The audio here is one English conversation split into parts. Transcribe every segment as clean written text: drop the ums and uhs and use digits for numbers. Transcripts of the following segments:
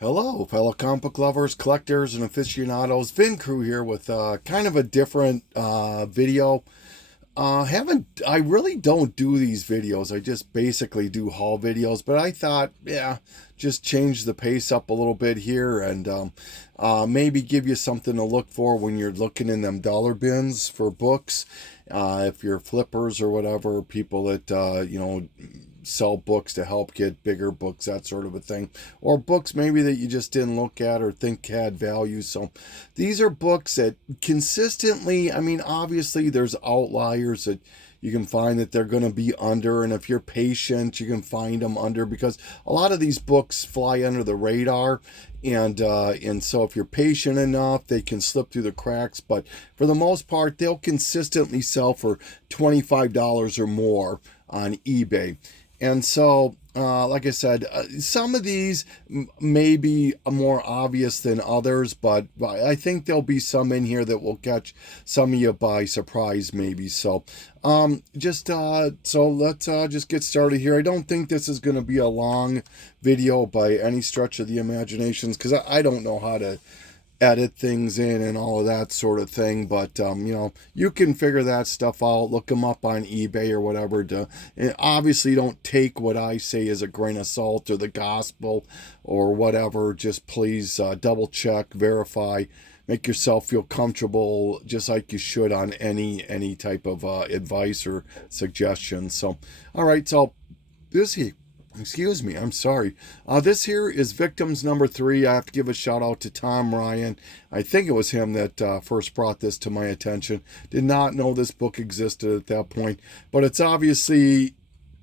Hello, fellow comic book lovers, collectors, and aficionados. Vin Crew here with kind of a different video. Haven't I really don't do these videos. I just basically do haul videos. But I thought, yeah, just change the pace up a little bit here and maybe give you something to look for when you're looking in them dollar bins for books. If you're flippers or whatever, people that sell books to help get bigger books, that sort of a thing, or books maybe that you just didn't look at or think had value. So these are books that consistently, I mean, obviously there's outliers that you can find that they're going to be under, and if you're patient you can find them under, because a lot of these books fly under the radar, and so if you're patient enough they can slip through the cracks, but for the most part they'll consistently sell for $25 or more on eBay. And so, like I said, some of these may be more obvious than others, but I think there'll be some in here that will catch some of you by surprise, maybe. So, so let's just get started here. I don't think this is going to be a long video by any stretch of the imaginations, because I don't know how to edit things in and all of that sort of thing, but you can figure that stuff out. Look them up on eBay or whatever. And obviously don't take what I say as a grain of salt or the gospel or whatever. Just please double check, verify, make yourself feel comfortable, just like you should on any type of advice or suggestion. So all right, so this here, excuse me, I'm sorry. This here is Victims number 3. I have to give a shout out to Tom Ryan. I think it was him that first brought this to my attention. Did not know this book existed at that point, but it's obviously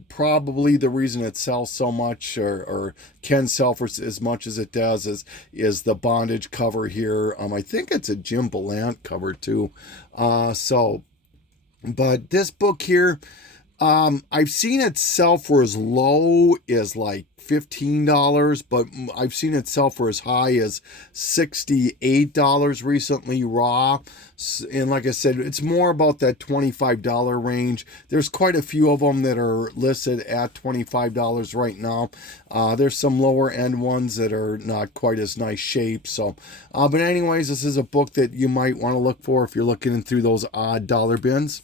probably the reason it sells so much, or can sell for as much as it does, is the bondage cover here. I think it's a Jim Belant cover too. But this book here, I've seen it sell for as low as like $15, but I've seen it sell for as high as $68 recently raw. And like I said, it's more about that $25 range. There's quite a few of them that are listed at $25 right now. There's some lower end ones that are not quite as nice shape. So, but anyways, this is a book that you might want to look for if you're looking through those odd dollar bins.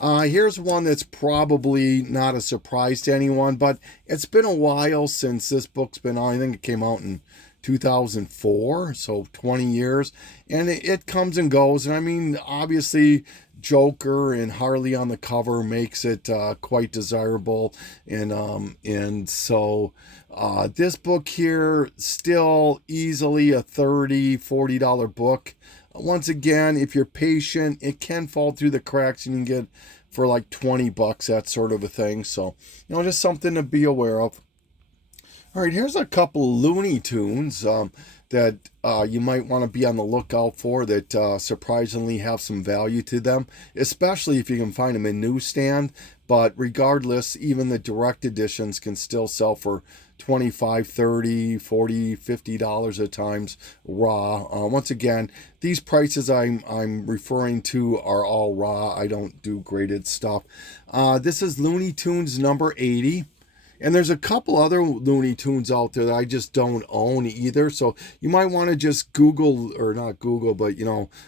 Here's one that's probably not a surprise to anyone, but it's been a while since this book's been on. I think it came out in 2004, so 20 years, and it comes and goes. And I mean, obviously, Joker and Harley on the cover makes it quite desirable, and so this book here still easily a $30-$40 book. Once again, if you're patient, it can fall through the cracks and you can get for like $20, that sort of a thing. So, just something to be aware of. All right, here's a couple Looney Tunes that you might want to be on the lookout for, that surprisingly have some value to them, especially if you can find them in newsstand. But regardless, even the direct editions can still sell for $25, $30, $40, $50 at times raw. Once again, these prices I'm referring to are all raw. I don't do graded stuff. This is Looney Tunes number 80. And there's a couple other Looney Tunes out there that I just don't own either. So you might want to just Google, or not Google, but,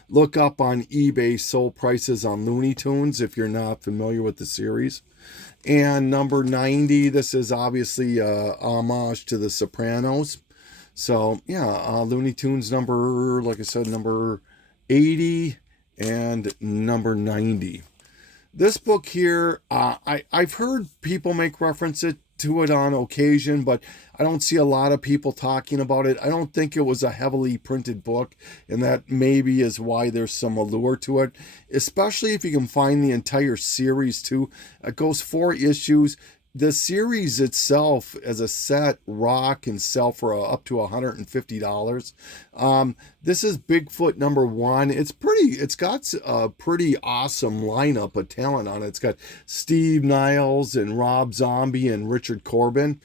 look up on eBay sold prices on Looney Tunes if you're not familiar with the series. And number 90, this is obviously homage to The Sopranos. So, yeah, Looney Tunes number, like I said, number 80 and number 90. This book here, I've heard people make reference to it on occasion, but I don't see a lot of people talking about it. I don't think it was a heavily printed book, and that maybe is why there's some allure to it, especially if you can find the entire series too. It goes 4 issues. The series itself as a set raw can sell for up to $150. This is Bigfoot number 1. It's got a pretty awesome lineup of talent on it. It's got Steve Niles and Rob Zombie and Richard Corbin.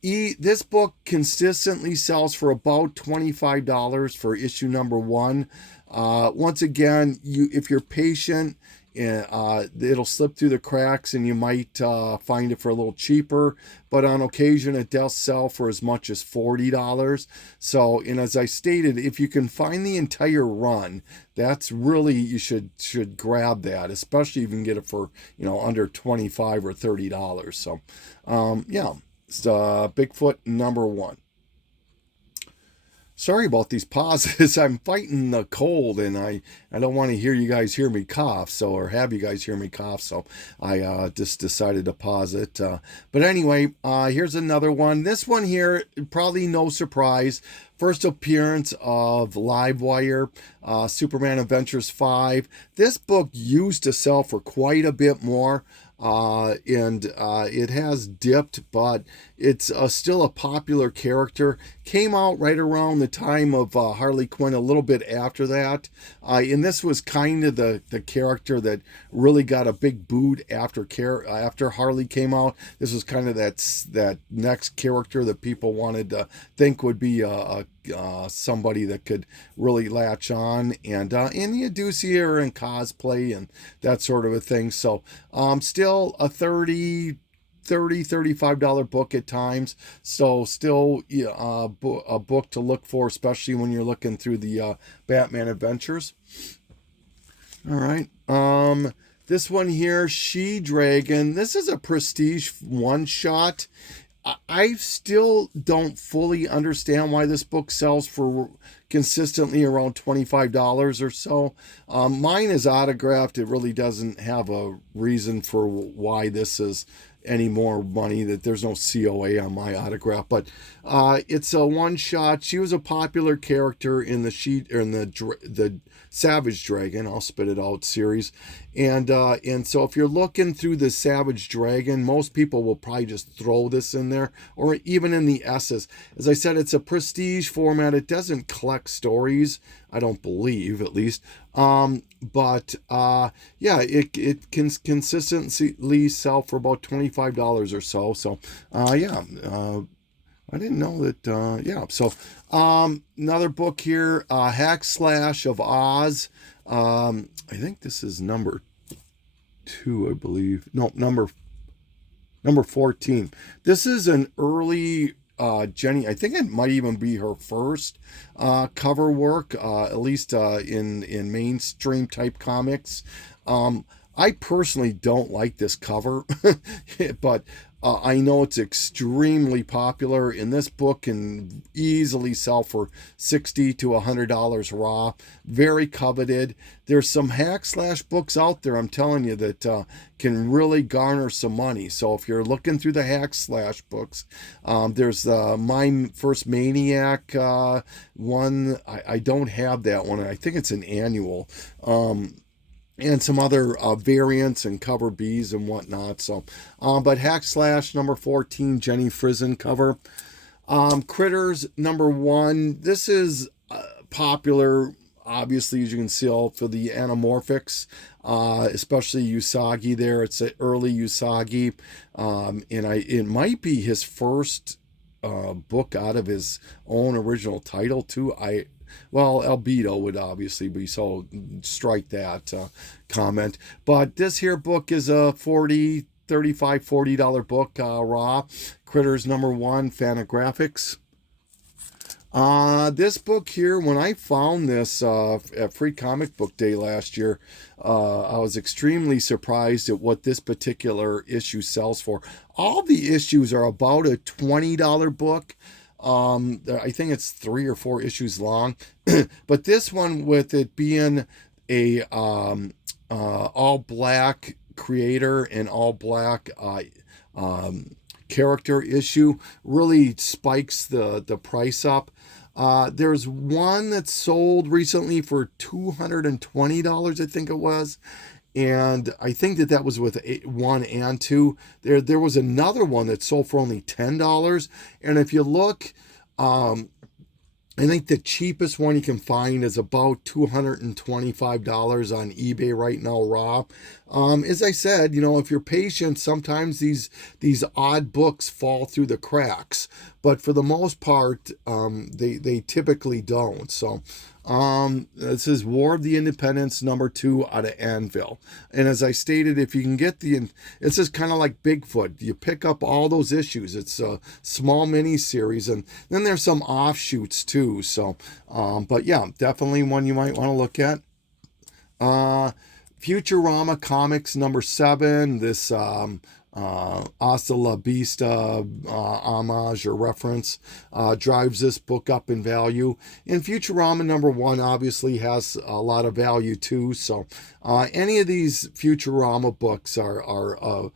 This book consistently sells for about $25 for issue number 1. Once again, if you're patient it'll slip through the cracks and you might find it for a little cheaper, but on occasion it does sell for as much as $40. So, and as I stated, if you can find the entire run, that's really, you should grab that, especially if you can get it for, under 25 or $30. So yeah, it's Bigfoot number one. Sorry about these pauses. I'm fighting the cold, and I don't want to hear you guys hear me cough, or have you guys hear me cough. So I just decided to pause it. But anyway, here's another one. This one here, probably no surprise. First appearance of Livewire, Superman Adventures 5. This book used to sell for quite a bit more. And it has dipped, but it's still a popular character. Came out right around the time of Harley Quinn, a little bit after that. And this was kind of the character that really got a big boot after Harley came out. This was kind of that next character that people wanted to think would be somebody that could really latch on, and you do see her in cosplay and that sort of a thing. So still a $35 book at times, so still a book to look for, especially when you're looking through the Batman Adventures. All right, this one here, She-Dragon. This is a prestige one-shot. I still don't fully understand why this book sells for consistently around $25 or so. Mine is autographed. It really doesn't have a reason for why this is any more money, that there's no COA on my autograph, but it's a one shot. She was a popular character in the Savage Dragon, I'll spit it out series, and so if you're looking through the Savage Dragon, most people will probably just throw this in there, or even in the S's. As I said, it's a prestige format. It doesn't collect stories, I don't believe, at least. But yeah, it can consistently sell for about $25 or so. So yeah, I didn't know that. Yeah. So another book here, Hack Slash of Oz. I think this is number 2, I believe. No, number 14. This is an early Jenny, I think it might even be her first cover work, at least in mainstream type comics. I personally don't like this cover, but I know it's extremely popular, and this book can easily sell for $60 to $100 raw. Very coveted. There's some hack slash books out there, I'm telling you, that can really garner some money. So if you're looking through the hack slash books, there's My First Maniac one. I don't have that one. I think it's an annual. And some other variants and cover Bs and whatnot. So, but Hack Slash number 14, Jenny Frison cover. Critters number 1. This is popular, obviously, as you can see, for the Animorphics, especially Usagi there. It's an early Usagi, and it might be his first book out of his own original title too. Well, Albedo would obviously be, so strike that comment. But this here book is a $35, $40 book, raw. Critters number 1, Fantagraphics. This book here, when I found this at Free Comic Book Day last year, I was extremely surprised at what this particular issue sells for. All the issues are about a $20 book. I think it's 3 or 4 issues long, but this one, with it being a all black creator and all black character issue, really spikes the price up. There's one that sold recently for $220, I think it was. And I think that was with 1 and 2. There was another one that sold for only $10. And if you look, I think the cheapest one you can find is about $225 on eBay right now, raw. As I said, if you're patient, sometimes these odd books fall through the cracks, but for the most part, they typically don't. So, This is War of the Independents #2 out of Anvil. And as I stated, if you can get it's just kind of like Bigfoot. You pick up all those issues. It's a small mini series, and then there's some offshoots too. So, but yeah, definitely one you might want to look at. Futurama Comics #7. This Hasta la Vista homage or reference drives this book up in value. And Futurama #1 obviously has a lot of value too. So any of these Futurama books are a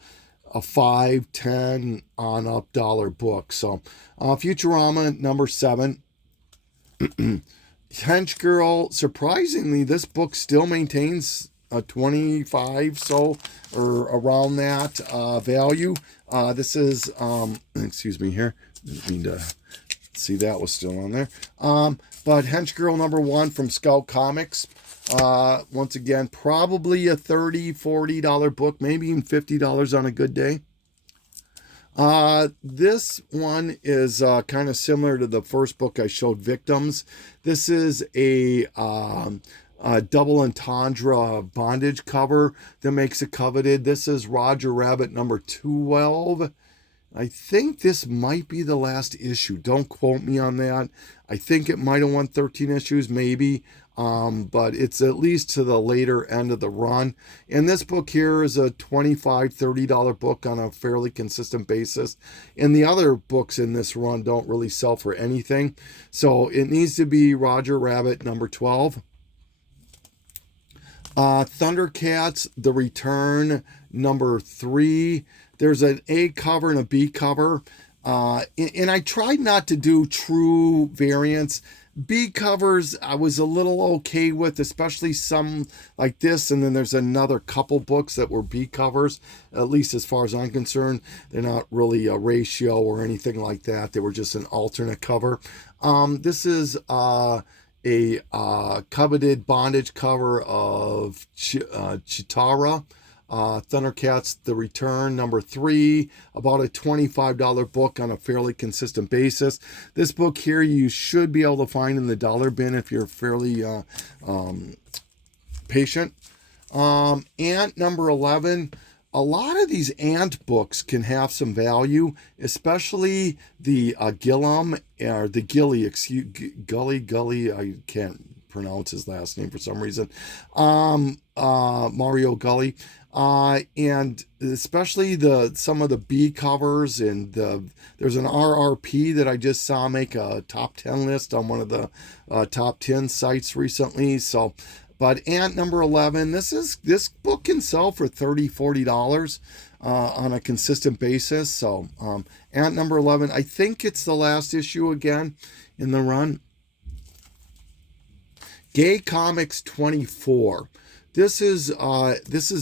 5, 10 on up dollar book. So Futurama #7. Hench Girl, surprisingly, this book still maintains a 25 so or around that value. This is excuse me here, didn't mean to see that was still on there. But Hench Girl #1 from Scout Comics, once again probably a $30-$40 book, maybe even $50 on a good day. This one is kind of similar to the first book I showed, Victims. This is a double entendre bondage cover that makes it coveted. This is Roger Rabbit #12. I think this might be the last issue. Don't quote me on that. I think it might have won 13 issues, maybe. But it's at least to the later end of the run. And this book here is a $25-$30 book on a fairly consistent basis. And the other books in this run don't really sell for anything. So it needs to be Roger Rabbit #12. Thundercats, The Return #3. There's an A cover and a B cover. And I tried not to do true variants. B covers I was a little okay with, especially some like this, and then there's another couple books that were B covers, at least as far as I'm concerned. They're not really a ratio or anything like that. They were just an alternate cover. This is a coveted bondage cover of Chitara. Thundercats, The Return #3, about a $25 book on a fairly consistent basis. This book here you should be able to find in the dollar bin if you're fairly patient. Ant #11. A lot of these Ant books can have some value, especially the Gilliam, or the Gilly, Gully, I can't pronounce his last name for some reason. Mario Gully. And especially some of the B covers, and there's an RRP that I just saw make a top 10 list on one of the top 10 sites recently. So, but Ant #11, this book can sell for $30-$40 on a consistent basis. So Ant #11, I think it's the last issue again in the run. Gay Comics 24. This is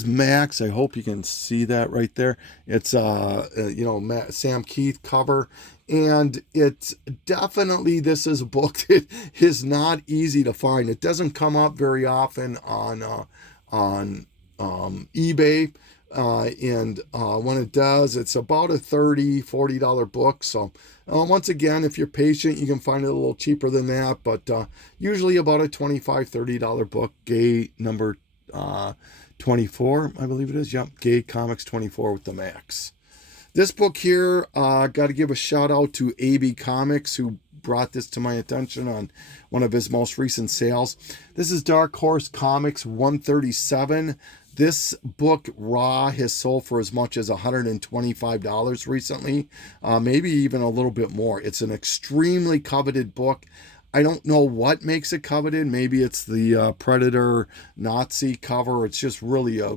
Max. I hope you can see that right there. It's Sam Keith cover, and it's definitely, this is a book that is not easy to find. It doesn't come up very often on eBay, and when it does, it's about a $30-$40 book. So once again, if you're patient, you can find it a little cheaper than that, but usually about a $25-$30 book. Gay number 24, I believe it is. Yep, Gay Comics 24 with the Max. This book here, got to give a shout out to AB Comics, who brought this to my attention on one of his most recent sales. This is Dark Horse Comics 137. This book raw has sold for as much as $125 recently, maybe even a little bit more. It's an extremely coveted book. I don't know what makes it coveted. Maybe it's the Predator Nazi cover. It's just really a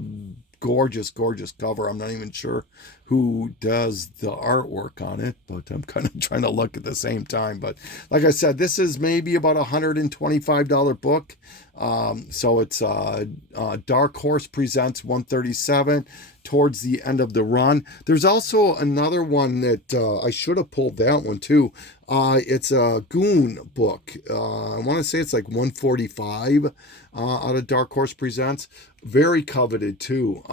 gorgeous, gorgeous cover. I'm not even sure who does the artwork on it, but I'm kind of trying to look at the same time. But like I said, this is maybe about a $125 book. So it's Dark Horse Presents 137 towards the end of the run. There's also another one that I should have pulled that one too. It's a Goon book. I want to say it's like 145 out of Dark Horse Presents. Very coveted too.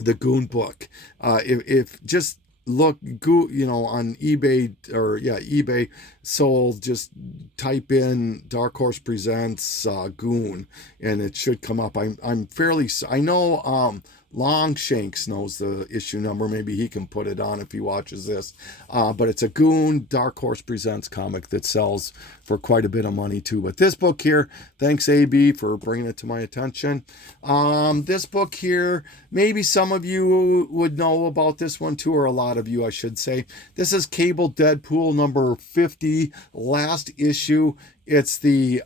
The Goon book. If just look, on eBay, or yeah, eBay sold, just type in Dark Horse Presents Goon, and it should come up. I'm fairly, I know Longshanks knows the issue number. Maybe he can put it on if he watches this. But it's a Goon Dark Horse Presents comic that sells for quite a bit of money too. But this book here, thanks AB for bringing it to my attention. This book here, maybe some of you would know about this one too, or a lot of you, I should say. This is Cable Deadpool number 50, last issue. It's the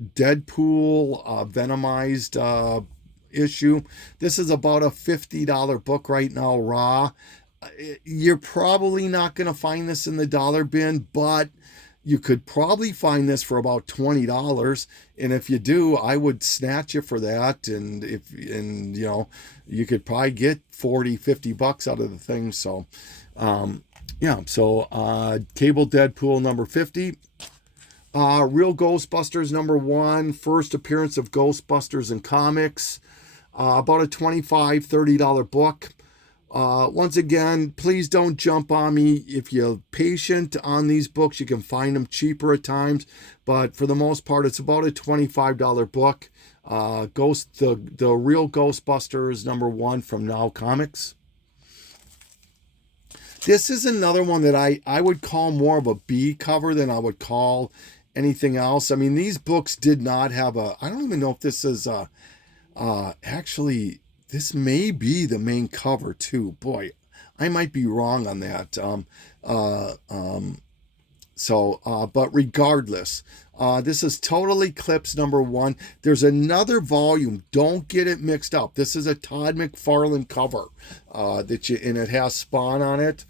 Deadpool Venomized issue. This is about a $50 book right now, raw. You're probably not going to find this in the dollar bin, but you could probably find this for about $20. And if you do, I would snatch you for that. And you could probably get 40, 50 bucks out of the thing. So, Cable Deadpool number 50. Real Ghostbusters number 1, first appearance of Ghostbusters in comics. About a $25, $30 book. Once again, please don't jump on me. If you're patient on these books, you can find them cheaper at times. But for the most part, it's about a $25 book. The Real Ghostbusters number 1 from Now Comics. This is another one that I would call more of a B cover than I would call anything else. I mean, these books did not have I don't even know if this is actually, this may be the main cover too. Boy, I might be wrong on that. But regardless, this is Total Eclipse number 1. There's another volume. Don't get it mixed up. This is a Todd McFarlane cover and it has Spawn on it.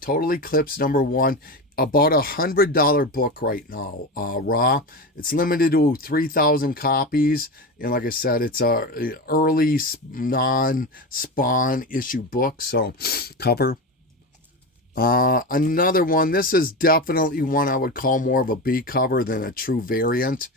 Total Eclipse number 1. About $100 book right now, raw. It's limited to 3,000 copies, and like I said, it's a early non-Spawn issue book. So, cover. Another one. This is definitely one I would call more of a B cover than a true variant.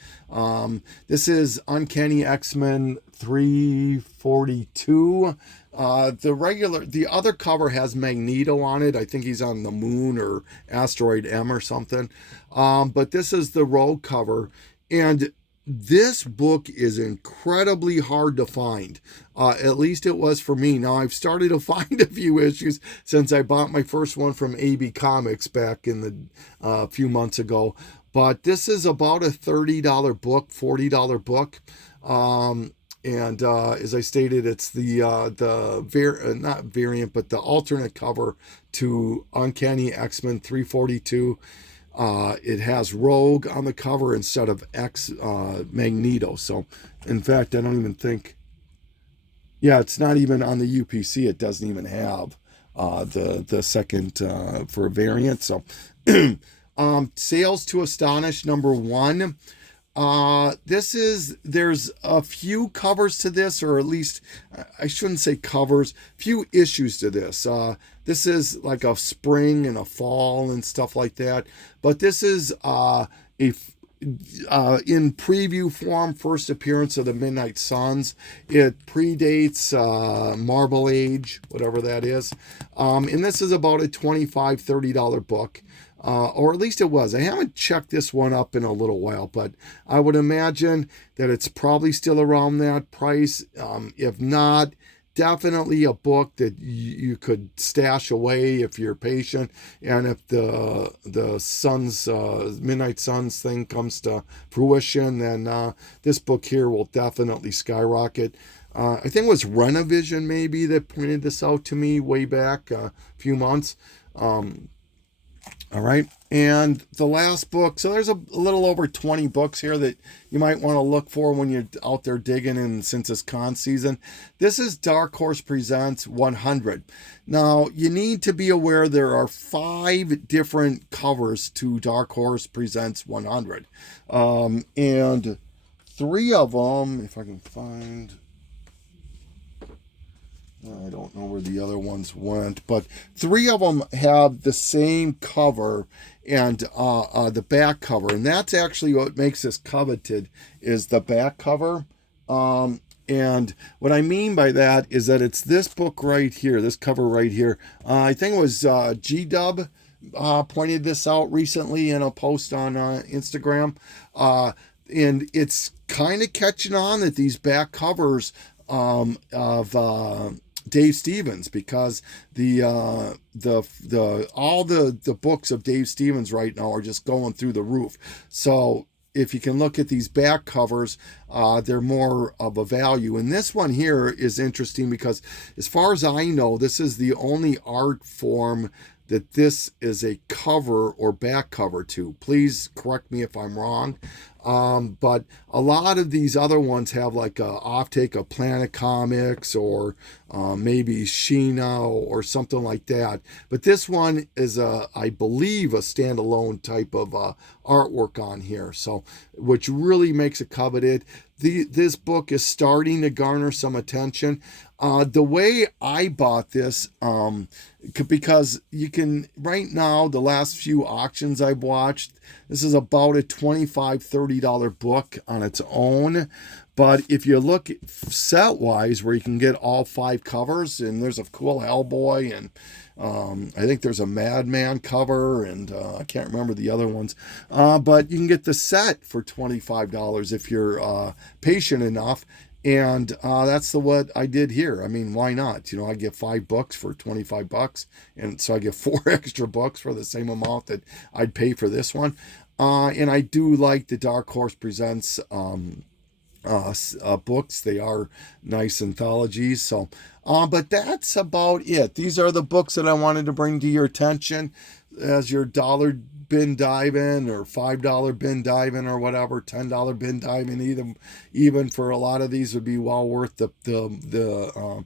This is Uncanny X-Men 342. The other cover has Magneto on it. I think he's on the moon or Asteroid M or something. But this is the Rogue cover. And this book is incredibly hard to find. At least it was for me. Now, I've started to find a few issues since I bought my first one from AB Comics back in the few months ago. But this is about a $30 book, $40 book. And as I stated, it's not variant, but the alternate cover to Uncanny X-Men 342. It has Rogue on the cover instead of Magneto. So, in fact, I don't even think. Yeah, it's not even on the UPC. It doesn't even have the second for a variant. So, Sales to Astonish number 1. There's a few covers to this, or at least I shouldn't say covers, few issues to this. This is like a spring and a fall and stuff like that. But this is in preview form, first appearance of the Midnight Suns. It predates Marble Age, whatever that is. And this is about a $25, $30 book. Or at least it was. I haven't checked this one up in a little while, but I would imagine that it's probably still around that price. If not, definitely a book that you could stash away if you're patient, and if the Suns Midnight Suns thing comes to fruition, then this book here will definitely skyrocket. I think it was Renovision maybe that pointed this out to me way back a few months. All right, and the last book, so there's a little over 20 books here that you might want to look for when you're out there digging, and since it's con season. This is Dark Horse Presents 100. Now, you need to be aware there are 5 different covers to Dark Horse Presents 100. And 3 of them, if I can find... I don't know where the other ones went, but 3 of them have the same cover and the back cover, and that's actually what makes this coveted, is the back cover. And what I mean by that is that it's this book right here, this cover right here. I think it was G-Dub pointed this out recently in a post on Instagram. And it's kind of catching on that these back covers of Dave Stevens, because the all the books of Dave Stevens right now are just going through the roof. So if you can look at these back covers, they're more of a value. And this one here is interesting because, as far as I know, this is the only art form that this is a cover or back cover to. Please correct me if I'm wrong. But a lot of these other ones have like a offtake of Planet Comics or maybe Sheena or something like that. But this one is I believe, a standalone type of artwork on here. So, which really makes it coveted. This book is starting to garner some attention. The way I bought this, because you can, right now, the last few auctions I've watched, this is about a $25-$30 book on its own. But if you look set wise, where you can get all 5 covers, and there's a cool Hellboy, and I think there's a Madman cover, and I can't remember the other ones. But you can get the set for $25 if you're patient enough. And that's what I did here. I mean, why not? I get 5 books for $25, and so I get 4 extra books for the same amount that I'd pay for this one. And I do like the Dark Horse Presents books. They are nice anthologies. So, but that's about it. These are the books that I wanted to bring to your attention as your dollar bin diving or $5 bin diving or whatever, $10 bin diving. Even for a lot of these would be well worth the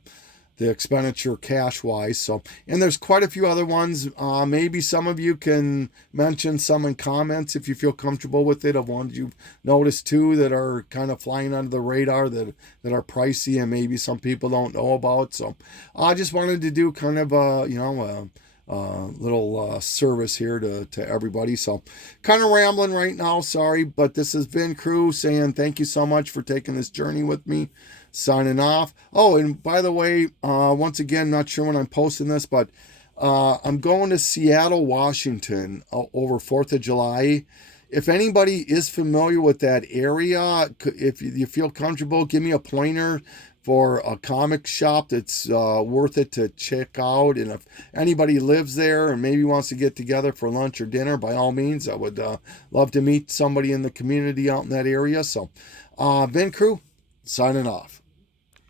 expenditure cash wise. So, and there's quite a few other ones. Maybe some of you can mention some in comments if you feel comfortable with it, of ones you've noticed too that are kind of flying under the radar, that are pricey and maybe some people don't know about. So I just wanted to do kind of a little service here to everybody. So kind of rambling right now, sorry, but this has been Crew saying thank you so much for taking this journey with me. Signing off. Oh, and by the way, once again, not sure when I'm posting this, but I'm going to Seattle, Washington over 4th of July. If anybody is familiar with that area, if you feel comfortable, give me a pointer for a comic shop that's worth it to check out. And if anybody lives there and maybe wants to get together for lunch or dinner, by all means, I would love to meet somebody in the community out in that area. So, Vin Crew, signing off.